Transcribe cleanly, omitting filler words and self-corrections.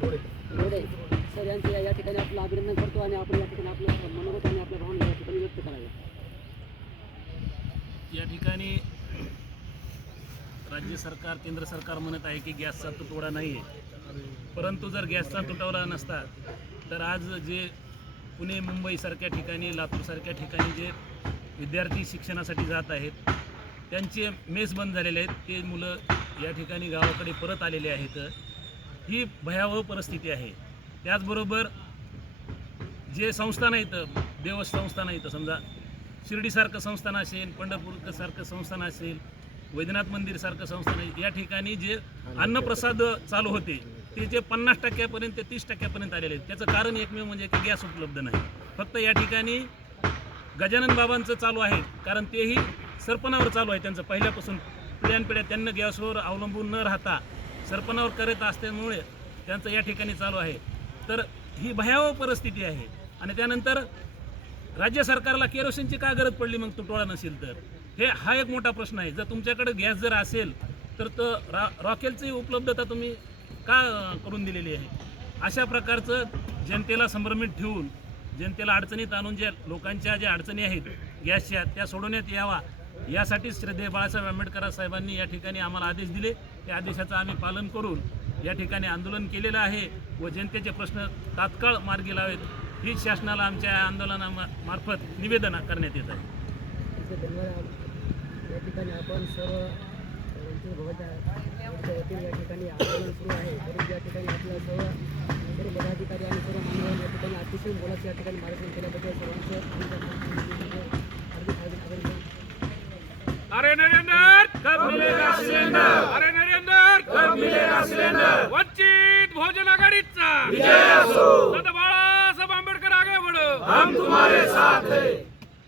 Sir यांचे या ठिकाणी आपलं अभिनंदन करतो आणि आपण या ठिकाणी आपलं मनोगत आणि आपल्या भावना या ठिकाणी व्यक्त कराव्या. या ठिकाणी राज्य सरकार केंद्र सरकार म्हणत आहे की गॅसचा तुटवडा नाही आहे, परंतु जर गॅसचा तुटवडा नसता तर आज जे पुणे मुंबईसारख्या ठिकाणी लातूरसारख्या ठिकाणी जे विद्यार्थी शिक्षणासाठी जात आहेत त्यांचे मेस बंद झालेले आहेत, ते मुलं या ठिकाणी गावाकडे परत आलेले आहेत. ही भयावह परिस्थिती आहे. त्याचबरोबर जे संस्थान आहेत, देवस्थान आहेत, समजा शिर्डीसारखं संस्थान असेल, पंढरपूरसारखं संस्थान असेल, वैद्यनाथ मंदिरसारखं संस्थान आहे, या ठिकाणी जे अन्नप्रसाद चालू होते ते जे 50% ते 30% आलेले आहेत. त्याचं कारण एकमेव म्हणजे की गॅस उपलब्ध नाही. फक्त या ठिकाणी गजानन बाबांचं चालू आहे, कारण तेही सरपणावर चालू आहे. त्यांचं पहिल्यापासून पिढ्यानपिढ्या त्यांना गॅसवर अवलंबून न राहता सरपणावर करत असल्यामुळे त्यांचं या ठिकाणी चालू आहे. तर ही भयावह परिस्थिती आहे. आणि त्यानंतर राज्य सरकारला केरोसिनची का गरज पडली मग तुटवडा नसेल तर? हा एक मोठा प्रश्न आहे. जर तुमच्याकडे गॅस जर असेल तर रॉकेलची उपलब्धता तुम्ही का करून दिलेली आहे? अशा प्रकारचं जनतेला संभ्रमित ठेवून जनतेला अडचणीत आणून ज्या लोकांच्या ज्या अडचणी आहेत गॅसच्या त्या सोडवण्यात यावा यासाठी श्रद्धेय बाळासाहेब आंबेडकर साहेबांनी या ठिकाणी आम्हाला आदेश दिले. त्या आदेशाचं आम्ही पालन करून या ठिकाणी आंदोलन केलेलं आहे व जनतेचे प्रश्न तात्काळ मार्गी लावेत ही शासनाला आमच्या आंदोलनामार्फत निवेदन करण्यात येत आहे. या ठिकाणी आपण सर्व वतीने या ठिकाणी आंदोलन सुरू आहे. परंतु या ठिकाणी आपल्या सर्व पदाधिकारी आणि सर्व मान्यवर या ठिकाणी अतिशय मोलाचं या ठिकाणी मार्गदर्शन केल्याबद्दल सर्वांचं अरे नरेंद्र कब मिलेगा सिलेंडर, अरे नरेंद्र कब मिलेगा सिलेंडर. वंचित बहुजन आघाडीचा विजय असो. बाळासाहेब आंबेडकर आगे बढ़ो, हम तुम्हारे साथ हैं.